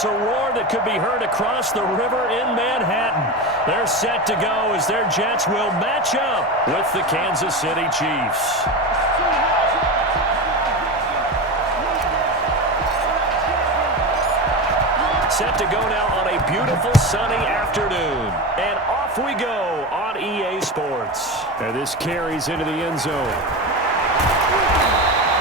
it's a roar that could be heard across the river in Manhattan. They're set to go as their Jets will match up with the Kansas City Chiefs. Set to go now on a beautiful sunny afternoon. And off we go on EA Sports. And this carries into the end zone.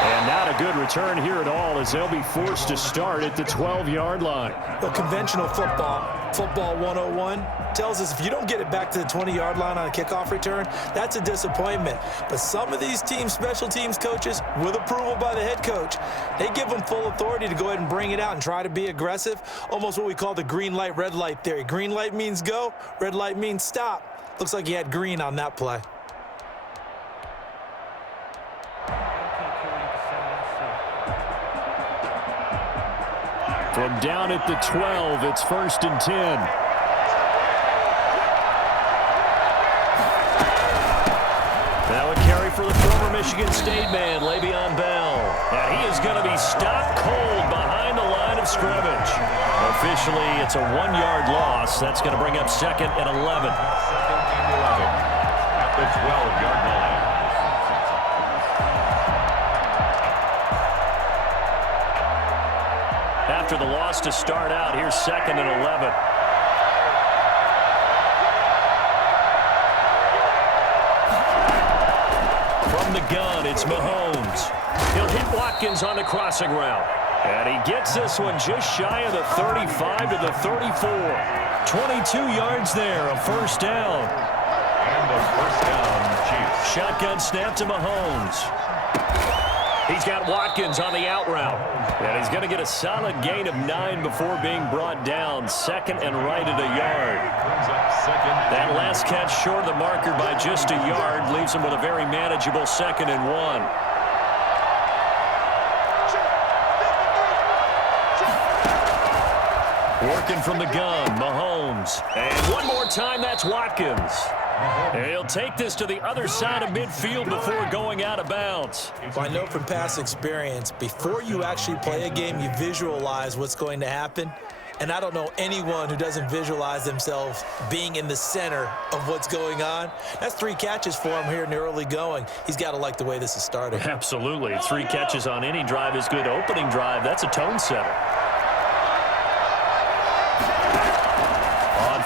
And not a good return here at all as they'll be forced to start at the 12-yard line. Well, conventional football 101, tells us if you don't get it back to the 20-yard line on a kickoff return, that's a disappointment. But some of these special teams coaches, with approval by the head coach, they give them full authority to go ahead and bring it out and try to be aggressive, almost what we call the green light, red light theory. Green light means go, red light means stop. Looks like he had green on that play. From down at the 12, it's 1st and 10. Now a carry for the former Michigan State man, Le'Veon Bell. And he is going to be stopped cold behind the line of scrimmage. Officially, it's a 1-yard loss. That's going to bring up 2nd and 11. At the 12-yard line. After the loss to start out, here's 2nd and 11. From the gun, it's Mahomes. He'll hit Watkins on the crossing route. And he gets this one just shy of the 35 to the 34. 22 yards there, a first down. And the first down, Chiefs. Shotgun snap to Mahomes. He's got Watkins on the out route. And he's going to get a solid gain of 9 before being brought down. 2nd and right at a yard. That last catch short of the marker by just a yard leaves him with a very manageable 2nd and 1. Working from the gun, Mahomes. And one more time, that's Watkins. And he'll take this to the other side of midfield before going out of bounds. Well, I know from past experience, before you actually play a game, you visualize what's going to happen. And I don't know anyone who doesn't visualize themselves being in the center of what's going on. That's 3 catches for him here in the early going. He's got to like the way this is starting. Absolutely. 3 catches on any drive is good. Opening drive, that's a tone setter.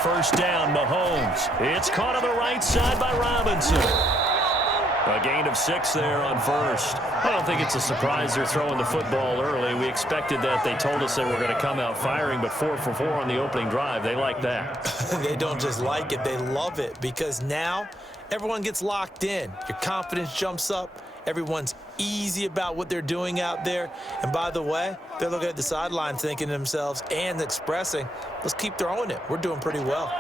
First down, Mahomes. It's caught on the right side by Robinson. A gain of 6 there on first. I don't think it's a surprise they're throwing the football early. We expected that. They told us they were going to come out firing, but 4 for 4 on the opening drive. They like that. They don't just like it. They love it because now everyone gets locked in. Your confidence jumps up. Everyone's easy about what they're doing out there. And by the way, they're looking at the sideline thinking to themselves and expressing, let's keep throwing it. We're doing pretty well.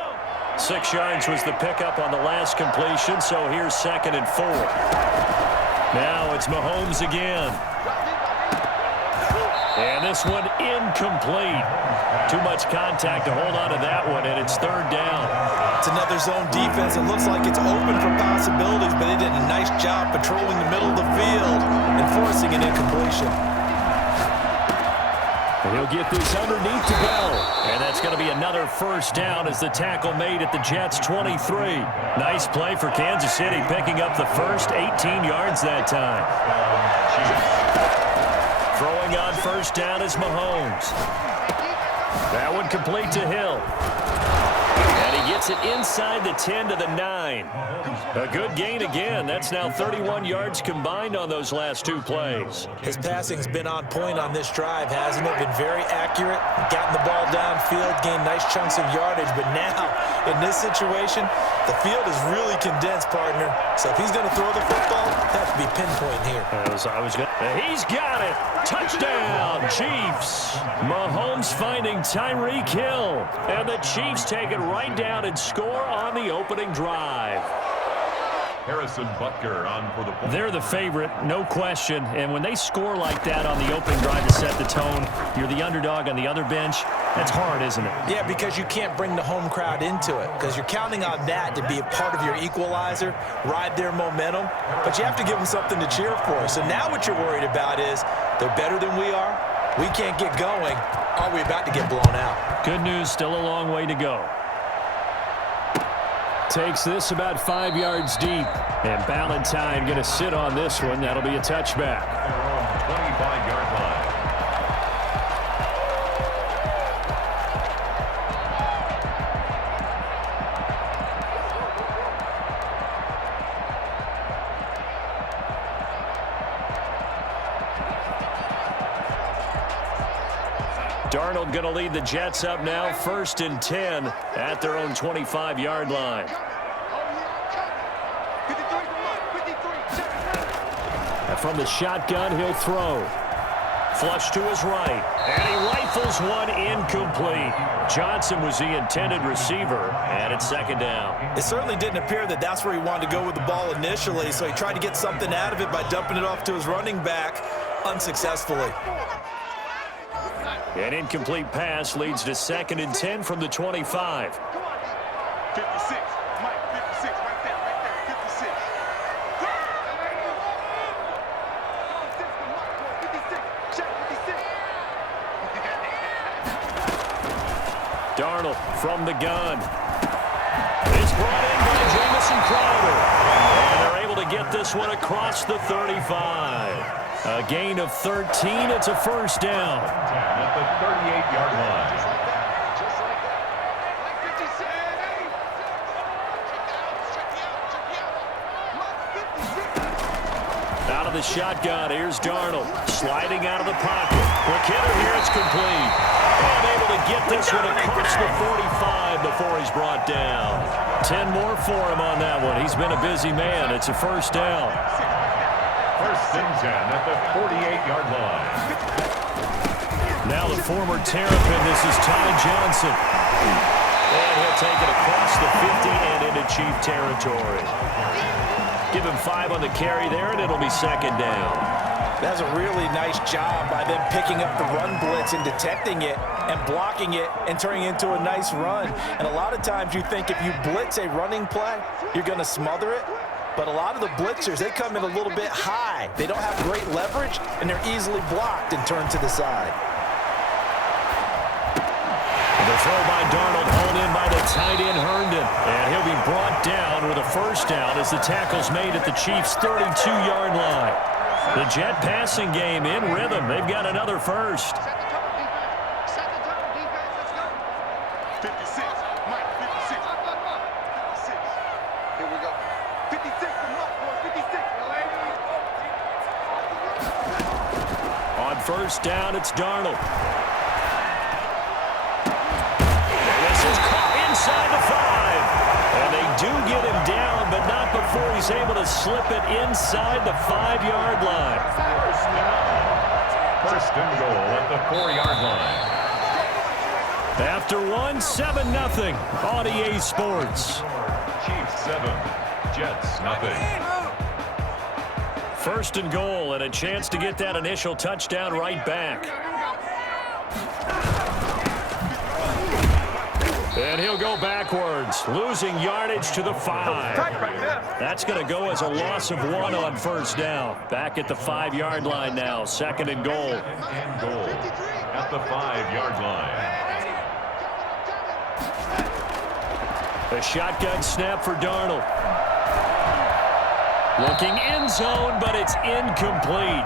6 yards was the pickup on the last completion, so here's 2nd and 4. Now it's Mahomes again. And this one incomplete. Too much contact to hold on to that one, and it's 3rd down. It's another zone defense. It looks like it's open for possibilities, but they did a nice job patrolling the middle of the field and forcing an incompletion. And he'll get this underneath to Bell. And that's going to be another first down as the tackle made at the Jets' 23. Nice play for Kansas City, picking up the first 18 yards that time. Throwing on first down is Mahomes. That one complete to Hill. And he gets it inside the 10 to the 9. A good gain again. That's now 31 yards combined on those last 2 plays. His passing's been on point on this drive, hasn't it? Been very accurate, gotten the ball downfield, gained nice chunks of yardage. But now, in this situation, the field is really condensed, partner. So if he's going to throw the football, it has to be pinpoint here. He's got it. Touchdown, Chiefs. Mahomes finding Tyreek Hill. And the Chiefs take it right down and score on the opening drive. Harrison Butker on for the point. They're the favorite, no question. And when they score like that on the opening drive to set the tone, you're the underdog on the other bench. That's hard, isn't it? Yeah, because you can't bring the home crowd into it because you're counting on that to be a part of your equalizer, ride their momentum. But you have to give them something to cheer for. So now what you're worried about is they're better than we are. We can't get going. Are we about to get blown out? Good news, still a long way to go. Takes this about 5 yards deep. And Ballantyne going to sit on this one. That'll be a touchback. 25-yard line. Darnold going to lead the Jets up now, 1st and 10 at their own 25-yard line. And from the shotgun, he'll throw. Flush to his right, and he rifles one incomplete. Johnson was the intended receiver, and it's 2nd down. It certainly didn't appear that that's where he wanted to go with the ball initially, so he tried to get something out of it by dumping it off to his running back unsuccessfully. An incomplete pass leads to 2nd and 10 from the 25. 56. Mike, 56. Right there. 56. Darnold from the gun. It's brought in by Jamison Crowder. And they're able to get this one across the 35. A gain of 13. It's a 1st down. At the 38-yard line. Out of the shotgun, here's Darnold. Sliding out of the pocket. Quick hitter here, it's complete. And able to get this one across the 45 before he's brought down. 10 more for him on that one. He's been a busy man. It's a 1st down. 1st and 10 at the 48-yard line. Now the former Terrapin, this is Ty Johnson. And he'll take it across the 50 and into Chief territory. Give him 5 on the carry there, and it'll be 2nd down. That's a really nice job by them picking up the run blitz and detecting it and blocking it and turning it into a nice run. And a lot of times you think if you blitz a running play, you're going to smother it. But a lot of the blitzers, they come in a little bit high. They don't have great leverage, and they're easily blocked and turned to the side. The throw by Darnold, hauled in by the tight end Herndon. And he'll be brought down with a 1st down as the tackle's made at the Chiefs' 32-yard line. The Jet passing game in rhythm. They've got another 1st. On 1st down, it's Darnold. This is caught inside the 5. And they do get him down, but not before he's able to slip it inside the 5-yard line. 1st and goal at the 4-yard line. After one, 7-0 on EA Sports. Chiefs 7, Jets nothing. 1st and goal, and a chance to get that initial touchdown right back. And he'll go backwards, losing yardage to the 5. That's going to go as a loss of 1 on 1st down. Back at the 5-yard line now, 2nd and goal. And goal at the 5-yard line. A shotgun snap for Darnold. Looking end zone, but it's incomplete.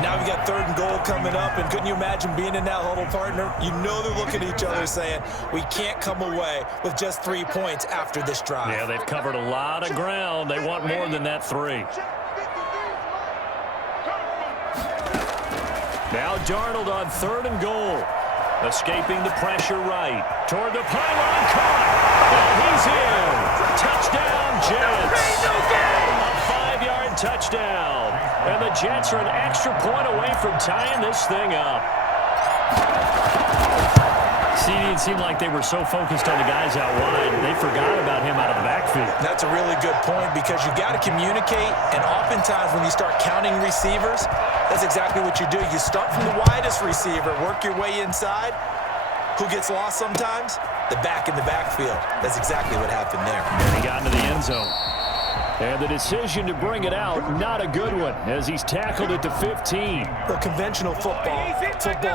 Now we got 3rd and goal coming up, and couldn't you imagine being in that huddle, partner? You know they're looking at each other saying, we can't come away with just 3 points after this drive. Yeah, they've covered a lot of ground. They want more than that 3. Now Darnold on 3rd and goal. Escaping the pressure right. Toward the pylon, caught. And he's in. Touchdown, Jets. A 5-yard touchdown. And the Jets are an extra point away from tying this thing up. See, it seemed like they were so focused on the guys out wide, they forgot about him out of the backfield. That's a really good point because you got to communicate, and oftentimes when you start counting receivers, that's exactly what you do. You start from the widest receiver, work your way inside. Who gets lost sometimes? The back in the backfield. That's exactly what happened there. And he got into the end zone. And the decision to bring it out, not a good one, as he's tackled it to 15. The conventional football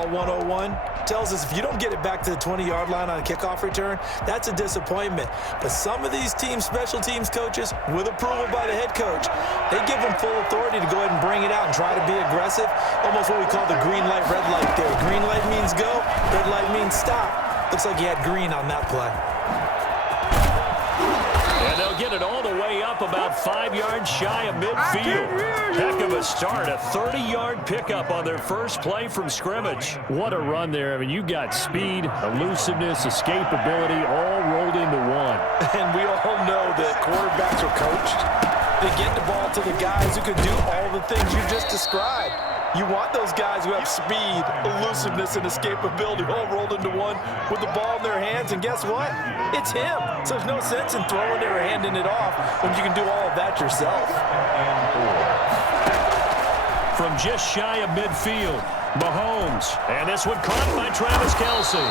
101, tells us if you don't get it back to the 20-yard line on a kickoff return, that's a disappointment. But some of these special teams coaches, with approval by the head coach, they give them full authority to go ahead and bring it out and try to be aggressive, almost what we call the green light, red light there. Green light means go, red light means stop. Looks like he had green on that play. And they'll get it all the way up about 5 yards shy of midfield. Heck of a start, a 30-yard pickup on their first play from scrimmage. What a run there. I mean, you got speed, elusiveness, escapability, all rolled into one. And we all know that quarterbacks are coached. They get the ball to the guys who can do all the things you just described. You want those guys who have speed, elusiveness, and escapability all rolled into one with the ball in their hands, and guess what? It's him. So there's no sense in throwing it or handing it off when you can do all of that yourself. From just shy of midfield, Mahomes. And this one caught by Travis Kelce.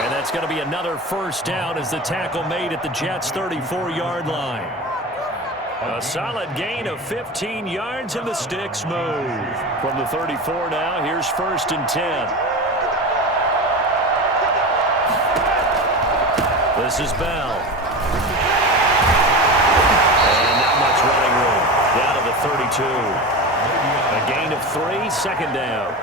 And that's going to be another first down as the tackle made at the Jets' 34-yard line. A solid gain of 15 yards and the sticks move. From the 34 now, here's 1st and 10. This is Bell. And not much running room. Down to the 32. A gain of 3, 2nd down.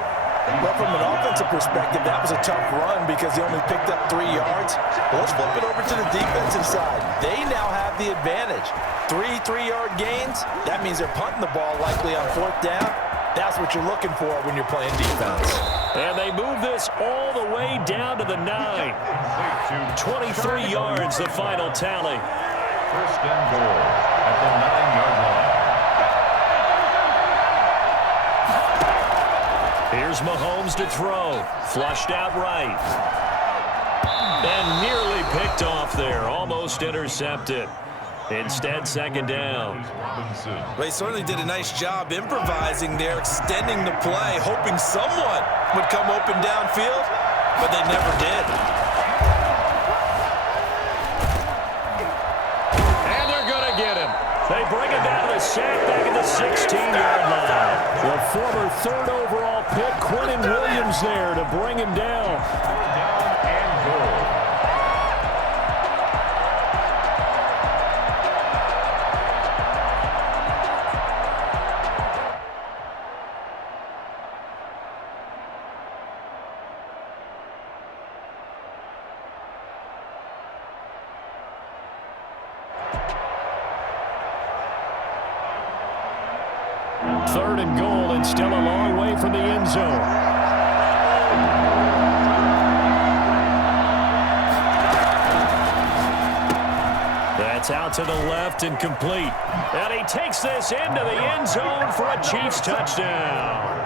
Well, from an offensive perspective, that was a tough run because he only picked up 3 yards. But let's flip it over to the defensive side. They now have the advantage. 3 3-yard gains, that means they're punting the ball likely on 4th down. That's what you're looking for when you're playing defense. And they move this all the way down to the 9. 23 yards, the final tally. 1st and goal at the 9-yard line. Here's Mahomes to throw. Flushed out right. And nearly picked off there. Almost intercepted. Instead, 2nd down. Well, he certainly did a nice job improvising there, extending the play, hoping someone would come open downfield, but they never did. And they're going to get him. They bring him down to the sack back at the 16-yard line. The former 3rd overall pick, Quentin Williams, there to bring him down. Down and goal. Third and goal, and still a long way from the end zone. That's out to the left and complete. And he takes this into the end zone for a Chiefs touchdown.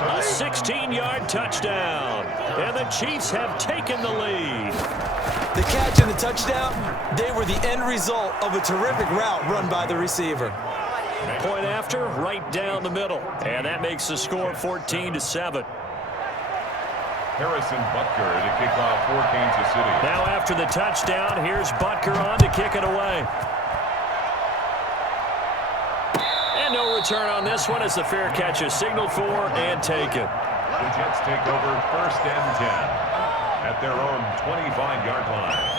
A 16-yard touchdown. And the Chiefs have taken the lead. The catch and the touchdown, they were the end result of a terrific route run by the receiver. Point after, right down the middle. And that makes the score 14-7. Harrison Butker to kick off for Kansas City. Now after the touchdown, here's Butker on to kick it away. And no return on this one as the fair catch is signaled for and taken. The Jets take over 1st and 10 at their own 25-yard line.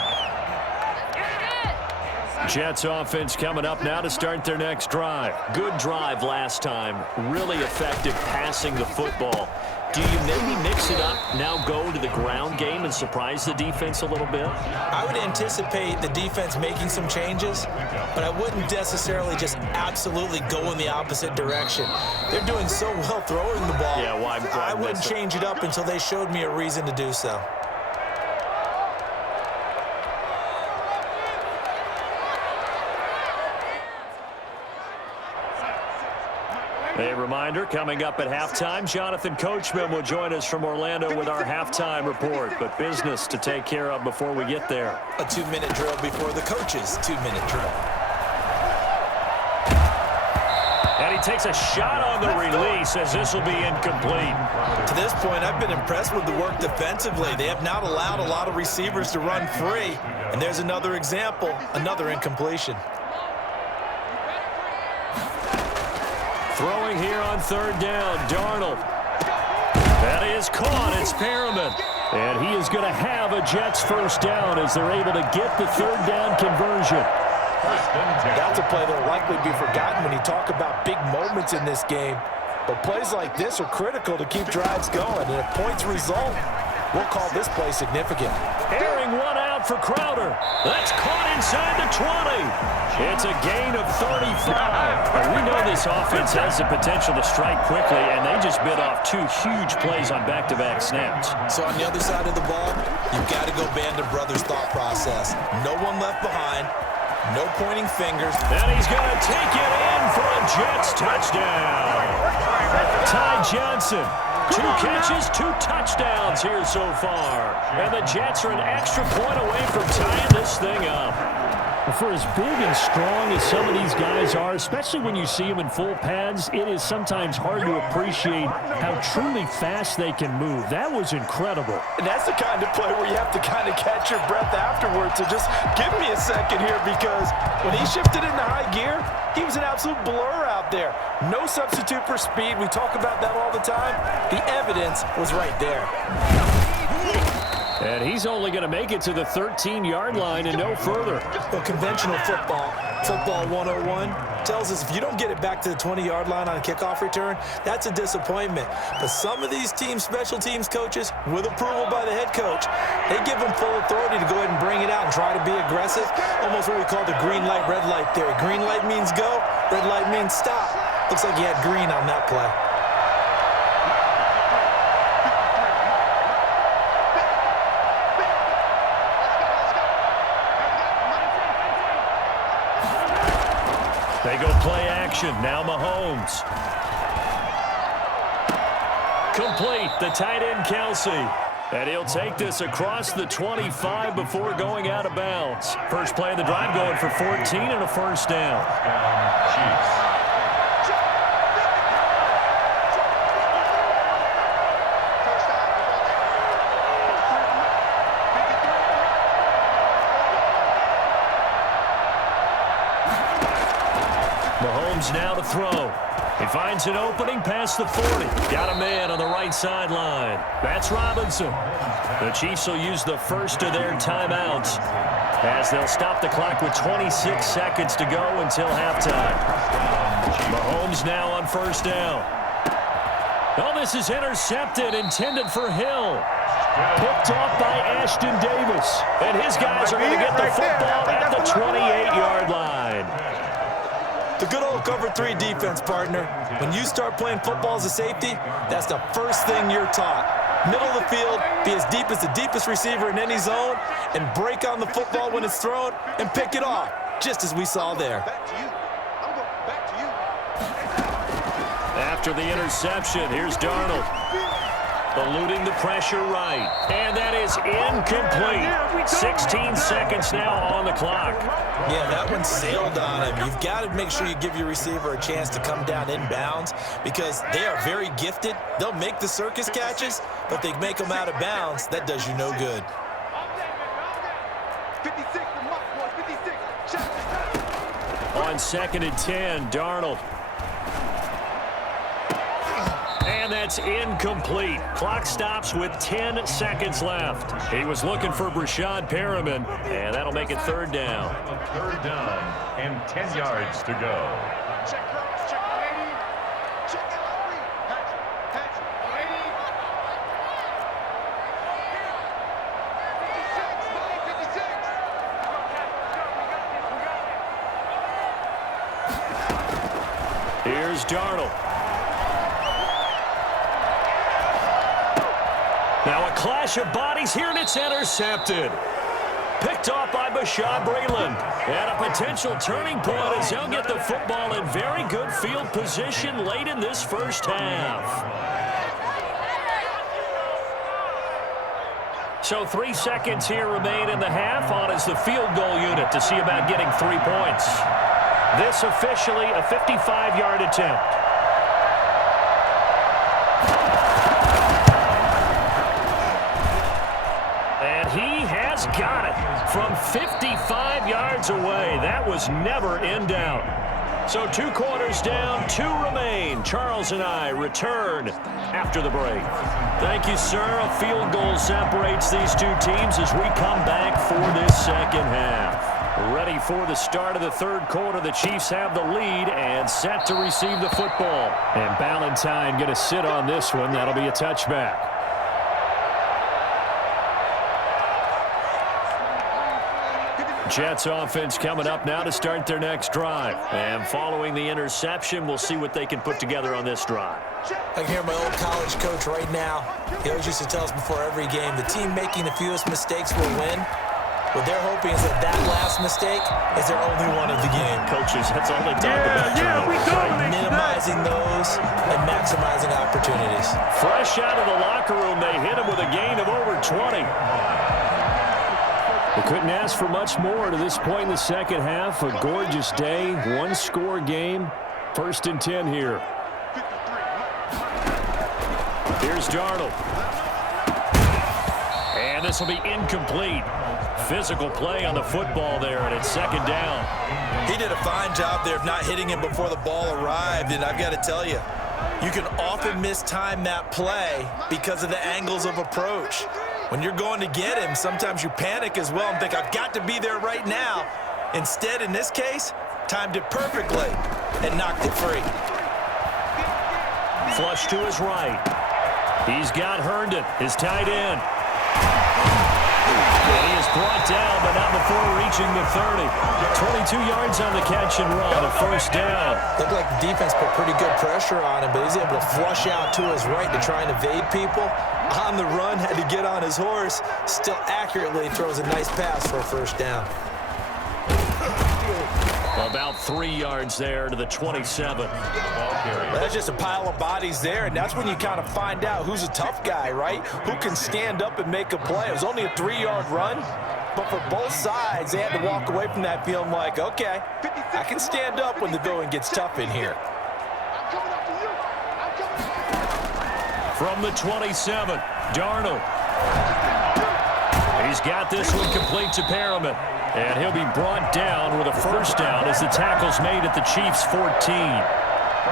Jets offense coming up now to start their next drive. Good drive last time. Really effective passing the football. Do you maybe mix it up, now go to the ground game and surprise the defense a little bit? I would anticipate the defense making some changes, but I wouldn't necessarily just absolutely go in the opposite direction. They're doing so well throwing the ball. Yeah, why I wouldn't change it up until they showed me a reason to do so. A reminder, coming up at halftime, Jonathan Coachman will join us from Orlando with our halftime report, but business to take care of before we get there. A 2-minute drill before the coach's 2-minute drill. And he takes a shot on the release as this will be incomplete. To this point, I've been impressed with the work defensively. They have not allowed a lot of receivers to run free. And there's another example, another incompletion. Throwing here on third down, Darnold. That is caught. It's Perriman. And he is going to have a Jets first down as they're able to get the third down conversion. That's a play that will likely be forgotten when you talk about big moments in this game. But plays like this are critical to keep drives going. And if points result, we'll call this play significant. Airing one out for Crowder. That's caught inside the 20. It's a gain of 35. We know this offense has the potential to strike quickly, and they just bit off two huge plays on back-to-back snaps. So on the other side of the ball, you've got to go Band of Brothers thought process. No one left behind. No pointing fingers. And he's going to take it in for a Jets touchdown. Ty Johnson. 2 catches, 2 touchdowns here so far. And the Jets are an extra point away from tying this thing up. For as big and strong as some of these guys are, especially when you see them in full pads, it is sometimes hard to appreciate how truly fast they can move. That was incredible. And that's the kind of play where you have to kind of catch your breath afterwards. So just give me a second here, because when he shifted into high gear, he was an absolute blur out there. No substitute for speed. We talk about that all the time. The evidence was right there. And he's only going to make it to the 13-yard line and no further. Well, conventional football 101, tells us if you don't get it back to the 20-yard line on a kickoff return, that's a disappointment. But some of these special teams coaches, with approval by the head coach, they give them full authority to go ahead and bring it out and try to be aggressive. Almost what we call the green light, red light theory. Green light means go, red light means stop. Looks like he had green on that play. They go play action. Now Mahomes. Complete. The tight end, Kelsey. And he'll take this across the 25 before going out of bounds. First play of the drive going for 14 and a first down. Chiefs. Mahomes now to throw. He finds an opening past the 40. Got a man on the right sideline. That's Robinson. The Chiefs will use the first of their timeouts as they'll stop the clock with 26 seconds to go until halftime. Mahomes now on first down. Oh, this is intercepted, intended for Hill. Picked off by Ashton Davis. And his guys are going to get the football at the 28-yard line. The good old cover 3 defense, partner. When you start playing football as a safety, that's the first thing you're taught. Middle of the field, be as deep as the deepest receiver in any zone, and break on the football when it's thrown and pick it off, just as we saw there. After the interception, here's Darnold. Eluding the pressure right. And that is incomplete. 16 seconds now on the clock. Yeah, that one sailed on him. You've got to make sure you give your receiver a chance to come down inbounds, because they are very gifted. They'll make the circus catches, but they make them out of bounds. That does you no good. 56, the mark, boys, 56. On 2nd and 10, Darnold. And that's incomplete. Clock stops with 10 seconds left. He was looking for Brashad Perriman, and that'll make it 3rd down. 3rd down and 10 yards to go. Check cross, check lady. Check it out. Hatch, lady. 56, 56. Here's Darnold. Now a clash of bodies here, and it's intercepted. Picked off by Bashaud Breeland. And a potential turning point as they'll get the football in very good field position late in this first half. So 3 seconds here remain in the half on as the field goal unit to see about getting 3 points. This officially a 55-yard attempt. He has got it from 55 yards away. That was never in doubt. So 2 quarters down, 2 remain. Charles and I return after the break. Thank you, sir. A field goal separates these 2 teams as we come back for this second half. Ready for the start of the 3rd quarter. The Chiefs have the lead and set to receive the football. And Ballantyne going to sit on this one. That'll be a touchback. Jets offense coming up now to start their next drive. And following the interception, we'll see what they can put together on this drive. I can hear my old college coach right now. He always used to tell us before every game, the team making the fewest mistakes will win. What they're hoping is that last mistake is their only one of the game. Coaches, that's all they talk about. Minimizing those and maximizing opportunities. Fresh out of the locker room, they hit him with a gain of over 20. They couldn't ask for much more to this point in the second half. A gorgeous day, 1-score game. 1st and 10 here. Here's Darnold. And this will be incomplete. Physical play on the football there, and it's 2nd down. He did a fine job there of not hitting him before the ball arrived, and I've got to tell you, you can often mistime that play because of the angles of approach. When you're going to get him, sometimes you panic as well and think, I've got to be there right now. Instead, in this case, timed it perfectly and knocked it free. Flush to his right. He's got Herndon, his tight end. And he is brought down, but not before reaching the 30. 22 yards on the catch and run, a 1st down. Looked like the defense put pretty good pressure on him, but he's able to flush out to his right to try and evade people. On the run, had to get on his horse. Still accurately throws a nice pass for a 1st down. About 3 yards there to the 27. That's just a pile of bodies there, and that's when you kind of find out who's a tough guy, right? Who can stand up and make a play. It was only a 3-yard run, but for both sides, they had to walk away from that feeling like, okay, I can stand up when the going gets tough in here. From the 27, Darnold. He's got this one complete to Perriman. And he'll be brought down with a 1st down as the tackle's made at the Chiefs' 14.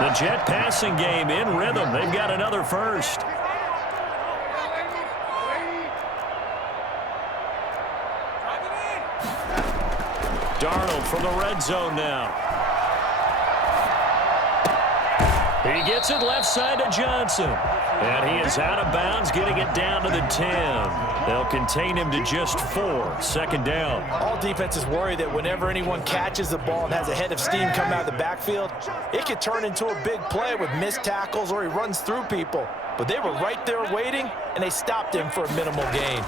The Jet passing game in rhythm. They've got another 1st. Darnold from the red zone now. He gets it left side to Johnson. And he is out of bounds, getting it down to the 10. They'll contain him to just 4. 2nd down. All defenses worry that whenever anyone catches the ball and has a head of steam come out of the backfield, it could turn into a big play with missed tackles or he runs through people. But they were right there waiting, and they stopped him for a minimal gain.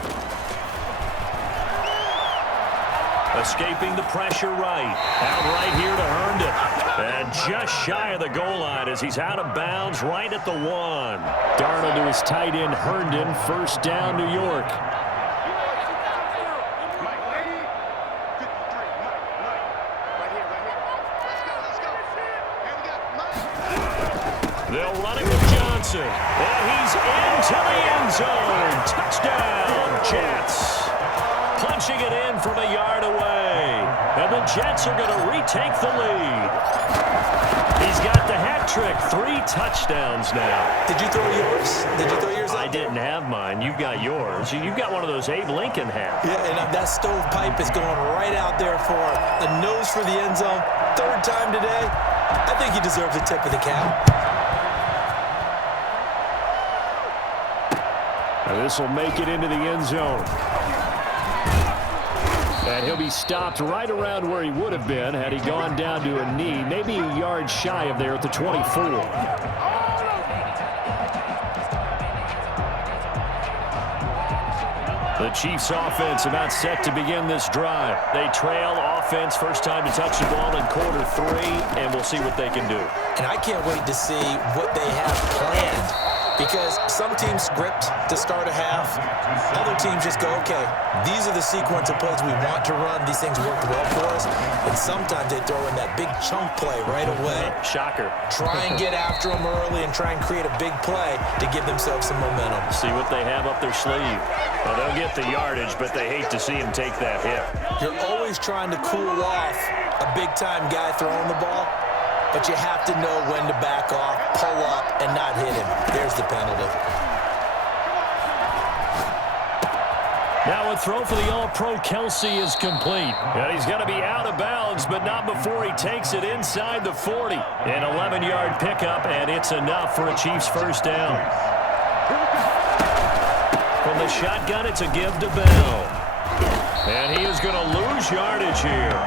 Escaping the pressure right. Out right here to Herndon. And just shy of the goal line as he's out of bounds right at the 1. Darnold to his tight end Herndon. 1st down, New York. They'll run it with Johnson. And he's into the end zone. Touchdown, Jets. Punching it in from a yard away. And the Jets are going to retake the lead. He's got the hat trick. 3 touchdowns now. Did you throw yours? Did you throw yours? I didn't have mine. You've got yours. You've got one of those Abe Lincoln hats. Yeah, and that stovepipe is going right out there for a nose for the end zone. 3rd time today. I think he deserves a tip of the cap. And this will make it into the end zone. And he'll be stopped right around where he would have been had he gone down to a knee, maybe a yard shy of there at the 24. The Chiefs offense about set to begin this drive. They trail offense, 1st time to touch the ball in quarter 3, and we'll see what they can do. And I can't wait to see what they have planned. Because some teams script to start a half. Other teams just go, okay, these are the sequence of plays we want to run. These things worked well for us. And sometimes they throw in that big chunk play right away. Shocker. Try and get after them early and try and create a big play to give themselves some momentum. See what they have up their sleeve. Well, they'll get the yardage, but they hate to see him take that hit. You're always trying to cool off a big-time guy throwing the ball. but you have to know when to back off, pull up, and not hit him. There's the penalty. Now a throw for the All-Pro Kelsey is complete. And he's going to be out of bounds, but not before he takes it inside the 40. An 11-yard pickup, and it's enough for a Chiefs first down. From the shotgun, it's a give to Bell. And he is going to lose yardage here.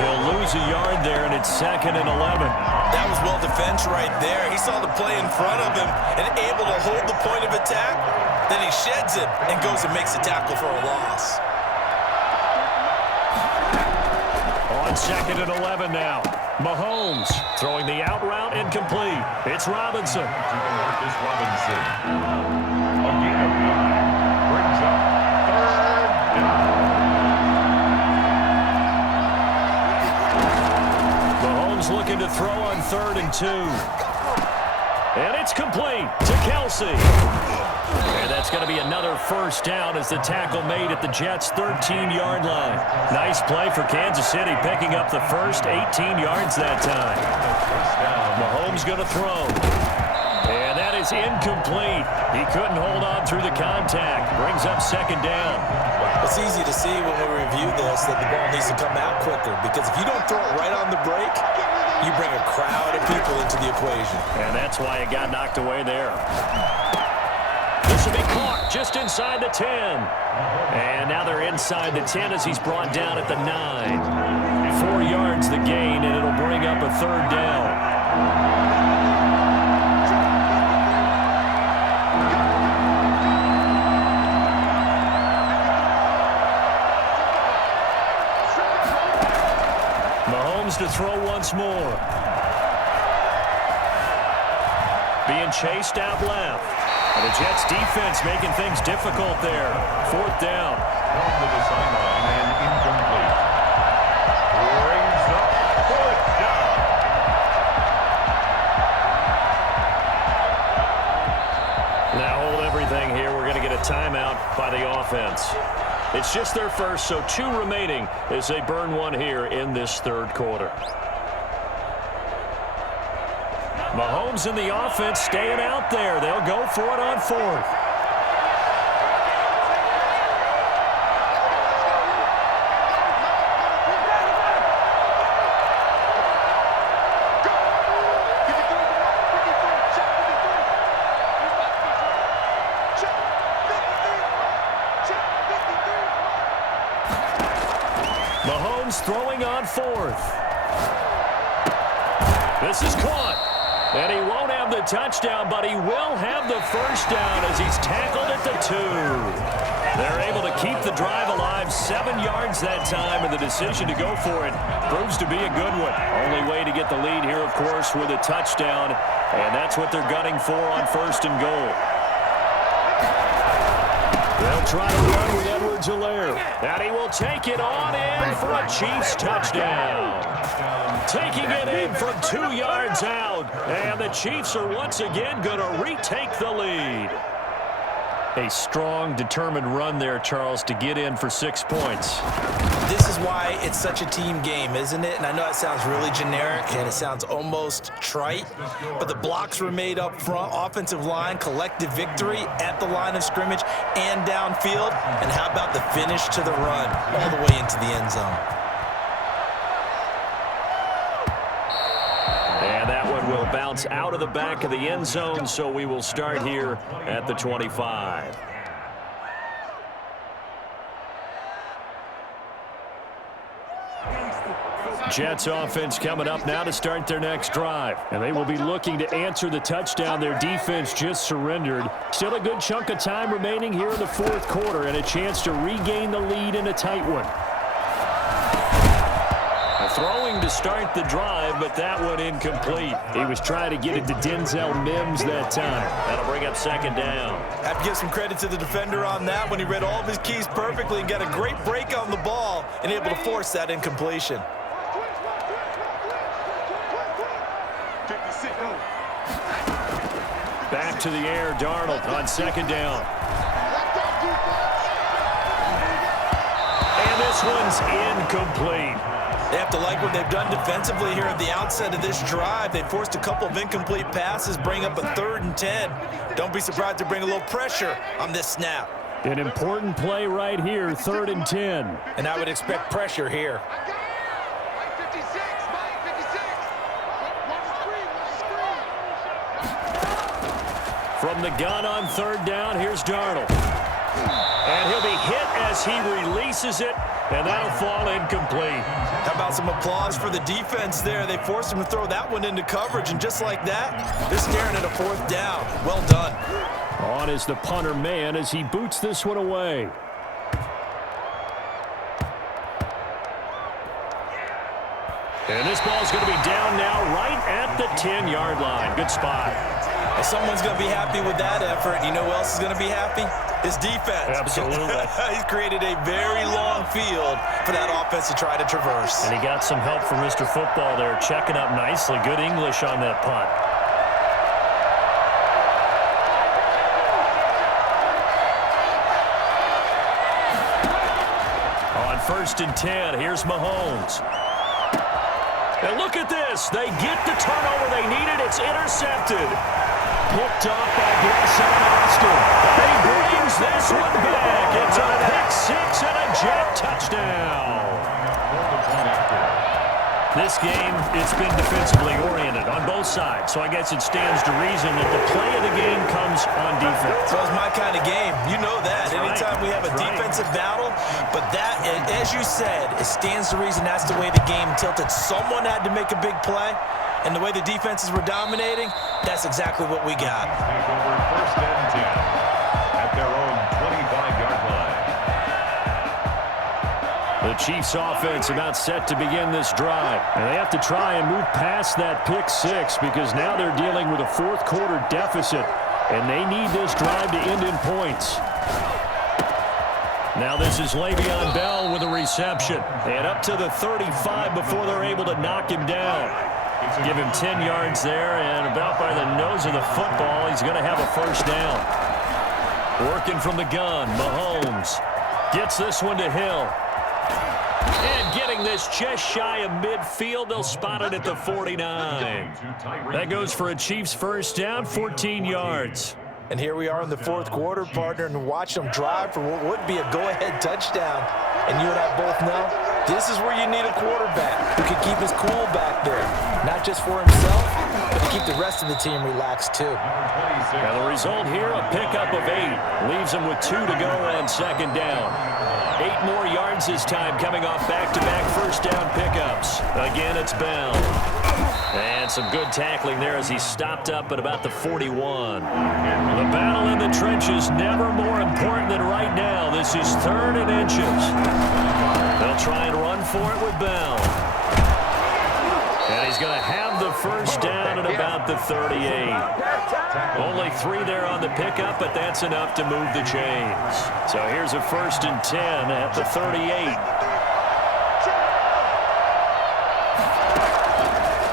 He'll lose a yard there, and it's 2nd and 11. That was well defense right there. He saw the play in front of him and able to hold the point of attack. Then he sheds it and goes and makes a tackle for a loss. On 2nd and 11 now. Mahomes throwing the out route incomplete. It's Robinson. Marcus Robinson. A gain of 9 brings up 3rd down. Mahomes looking to throw on 3rd and 2. And it's complete to Kelsey. And that's going to be another first down as the tackle made at the Jets' 13-yard line. Nice play for Kansas City, picking up the first 18 yards that time. Mahomes going to throw. And that is incomplete. He couldn't hold on through the contact. Brings up 2nd down. It's easy to see when we review this that the ball needs to come out quicker, because if you don't throw it right on the break, you bring a crowd of people into the equation. And that's why it got knocked away there. This will be caught just inside the 10. And now they're inside the 10 as he's brought down at the 9. 4 yards the gain, and it'll bring up a 3rd down. Mahomes to throw once more. Being chased out left. And the Jets defense making things difficult there. 4th down. From to the sideline and incomplete. Brings up 4th down. Now hold everything here. We're going to get a timeout by the offense. It's just their first, so 2 remaining as they burn one here in this 3rd quarter. Mahomes and the offense staying out there. They'll go for it on 4th. Mahomes throwing on 4th. This is caught. And he won't have the touchdown, but he will have the first down as he's tackled at the 2. They're able to keep the drive alive, 7 yards that time, and the decision to go for it proves to be a good one. Only way to get the lead here, of course, with a touchdown, and that's what they're gunning for on 1st and goal. They'll try to run with Edwards-Helaire, and he will take it on in for a Chiefs touchdown. Taking it in from 2 yards out, and the Chiefs are once again going to retake the lead. A strong, determined run there, Charles, to get in for 6 points. This is why it's such a team game, isn't it? And I know it sounds really generic and it sounds almost trite, but the blocks were made up front, offensive line, collective victory at the line of scrimmage and downfield. And how about the finish to the run all the way into the end zone? And that one will bounce out of the back of the end zone, so we will start here at the 25. Jets offense coming up now to start their next drive. And they will be looking to answer the touchdown their defense just surrendered. Still a good chunk of time remaining here in the 4th quarter and a chance to regain the lead in a tight one. Throwing to start the drive, but that one incomplete. He was trying to get it to Denzel Mims that time. That'll bring up 2nd down. Have to give some credit to the defender on that when he read all of his keys perfectly and got a great break on the ball and able to force that incompletion. Back to the air, Darnold on 2nd down. And this one's incomplete. They have to like what they've done defensively here at the outset of this drive. They forced a couple of incomplete passes, bring up a 3rd and 10. Don't be surprised to bring a little pressure on this snap. An important play right here, 3rd and 10. And I would expect pressure here. Mike 56, Mike 56. One screen. From the gun on 3rd down, here's Darnold. And he'll be hit as he releases it, and that'll fall incomplete. How about some applause for the defense there? They forced him to throw that one into coverage, and just like that, they're staring at a 4th down. Well done. On is the punter man as he boots this one away. And this ball's going to be down now right at the 10-yard line. Good spot. If someone's going to be happy with that effort, you know who else is going to be happy? His defense. Absolutely. He's created a very long field for that offense to try to traverse. And he got some help from Mr. Football there, checking up nicely. Good English on that punt. On 1st and 10, here's Mahomes. And look at this. They get the turnover they needed. It's intercepted. Picked off by Blesson Austin. And he brings this one back. It's a pick 6 and a jet touchdown. This game, it's been defensively oriented on both sides, so I guess it stands to reason that the play of the game comes on defense. So it's my kind of game. You know that. That's Anytime right. we have a That's defensive battle, but that, as you said, it stands to reason that's the way the game tilted. Someone had to make a big play, and the way the defenses were dominating, that's exactly what we got. Take over 1st and 10 at their own 25-yard line. The Chiefs offense about set to begin this drive. And they have to try and move past that pick 6 because now they're dealing with a 4th quarter deficit. And they need this drive to end in points. Now this is Le'Veon Bell with a reception. And up to the 35 before they're able to knock him down. Give him 10 yards there, and about by the nose of the football, he's going to have a 1st down. Working from the gun, Mahomes gets this one to Hill. And getting this just shy of midfield, they'll spot it at the 49. That goes for a Chiefs 1st down, 14 yards. And here we are in the 4th quarter, partner, and watch them drive for what would be a go-ahead touchdown. And you and I both know this is where you need a quarterback who can keep his cool back there. Not just for himself, but to keep the rest of the team relaxed, too. Now the result here, a pickup of 8. Leaves them with 2 to go on 2nd down. 8 more yards this time coming off back-to-back 1st down pickups. Again, it's Bell. And some good tackling there as he stopped up at about the 41. The battle in the trenches never more important than right now. This is 3rd and inches. They'll try and run for it with Bell. And he's going to have the 1st down at about the 38. Only 3 there on the pickup, but that's enough to move the chains. So here's a 1st and 10 at the 38.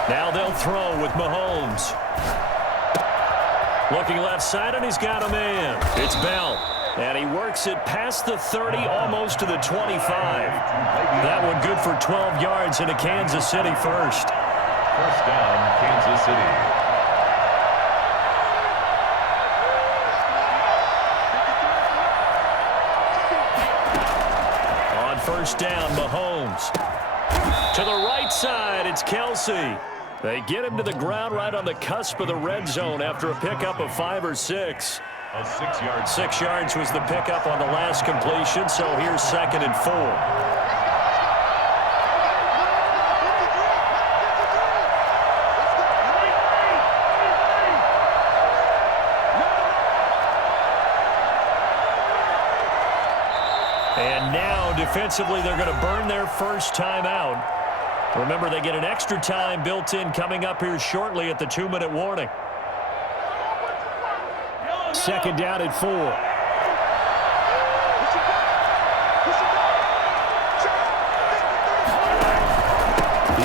Now they'll throw with Mahomes. Looking left side, and he's got a man. It's Bell. And he works it past the 30, almost to the 25. That one good for 12 yards and a Kansas City 1st. 1st down, Kansas City. On 1st down, Mahomes. To the right side, it's Kelsey. They get him to the ground right on the cusp of the red zone after a pickup of 5 or 6. A 6-yard. 6 yards was the pickup on the last completion, so here's 2nd and 4. And now, defensively, they're going to burn their 1st time out. Remember, they get an extra time built in coming up here shortly at the 2-minute warning. 2nd down at 4.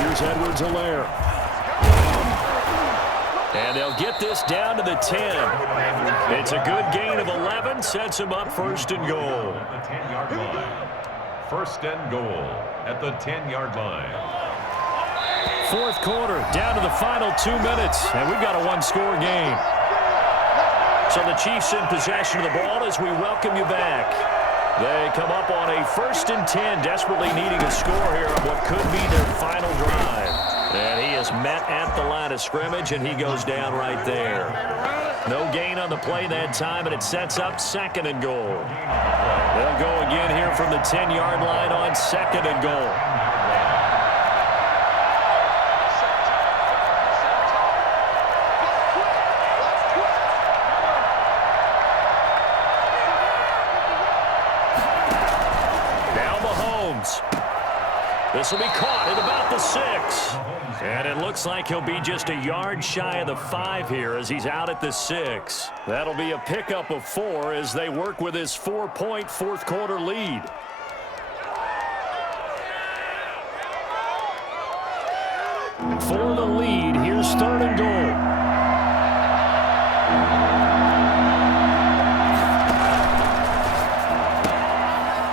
Here's Edwards-Helaire. And they'll get this down to the 10. It's a good gain of 11, sets him up 1st and goal. The 10-yard line. first and goal at the 10-yard line. Fourth quarter, down to the final 2 minutes, and we've got a one-score game. So the Chiefs in possession of the ball as we welcome you back. They come up on a 1st and 10, desperately needing a score here on what could be their final drive. And he is met at the line of scrimmage, and he goes down right there. No gain on the play that time, and it sets up 2nd and goal. They'll go again here from the 10-yard line on 2nd and goal. This will be caught at about the 6. And it looks like he'll be just a yard shy of the 5 here as he's out at the 6. That'll be a pickup of 4 as they work with his 4-point fourth quarter lead. For the lead, here's 3rd and goal.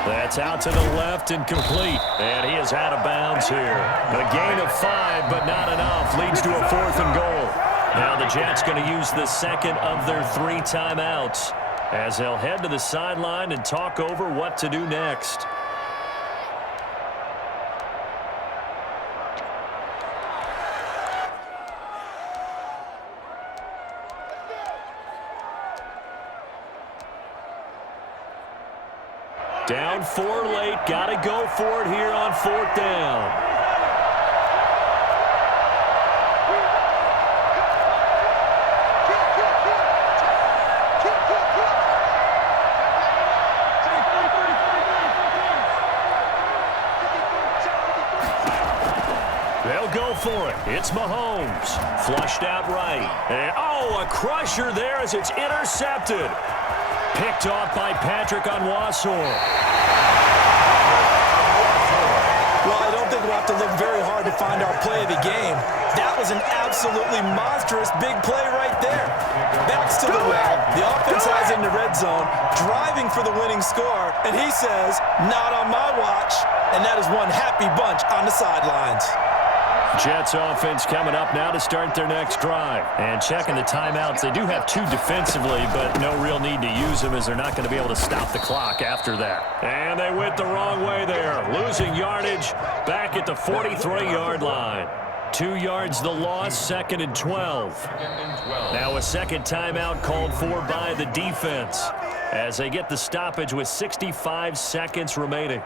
That's out to the left and complete. And he is out of bounds here. A gain of 5, but not enough. Leads to a 4th and goal. Now the Jets going to use the 2nd of their 3 timeouts as they'll head to the sideline and talk over what to do next. Down 4 late. Got to go for it here on 4th down. They'll go for it. It's Mahomes. Flushed out right. And, oh, a crusher there as it's intercepted. Picked off by Patrick Onwuasor. Well, I don't think we'll have to look very hard to find our play of the game. That was an absolutely monstrous big play right there. Backs to the well. The offense has in the red zone, driving for the winning score, and he says, not on my watch. And that is one happy bunch on the sidelines. Jets offense coming up now to start their next drive. And checking the timeouts, they do have 2 defensively, but no real need to use them as they're not going to be able to stop the clock after that. And they went the wrong way there, losing yardage back at the 43-yard line. 2 yards the loss, 2nd and 12. Now a second timeout called for by the defense as they get the stoppage with 65 seconds remaining.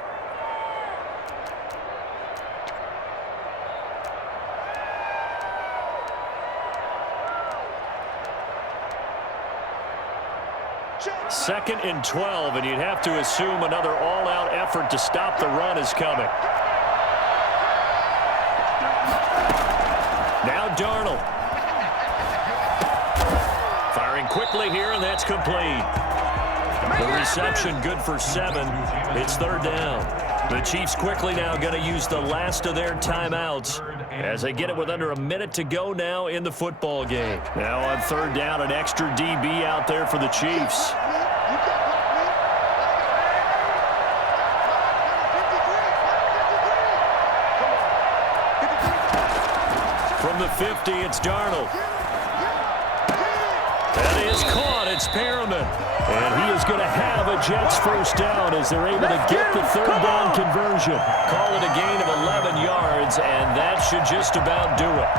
Second and 12, and you'd have to assume another all-out effort to stop the run is coming. Now Darnold. Firing quickly here, and that's complete. The reception good for 7. It's 3rd down. The Chiefs quickly now going to use the last of their timeouts as they get it with under a minute to go now in the football game. Now on 3rd down, an extra DB out there for the Chiefs. From the 50, it's Darnold. That is caught. It's Perriman. And he is going to have a Jets first down as they're able to get the 3rd down conversion. Call it a gain of 11 yards, and that should just about do it.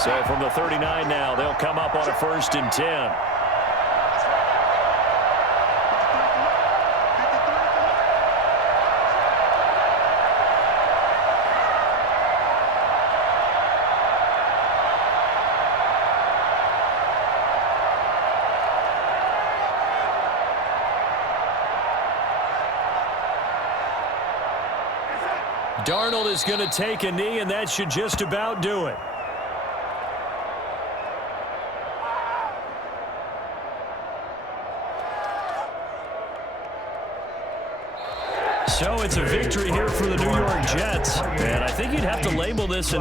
So from the 39 now, they'll come up on a 1st and 10. Darnold is going to take a knee, and that should just about do it. So it's a victory here for the New York Jets. And I think you'd have to label this an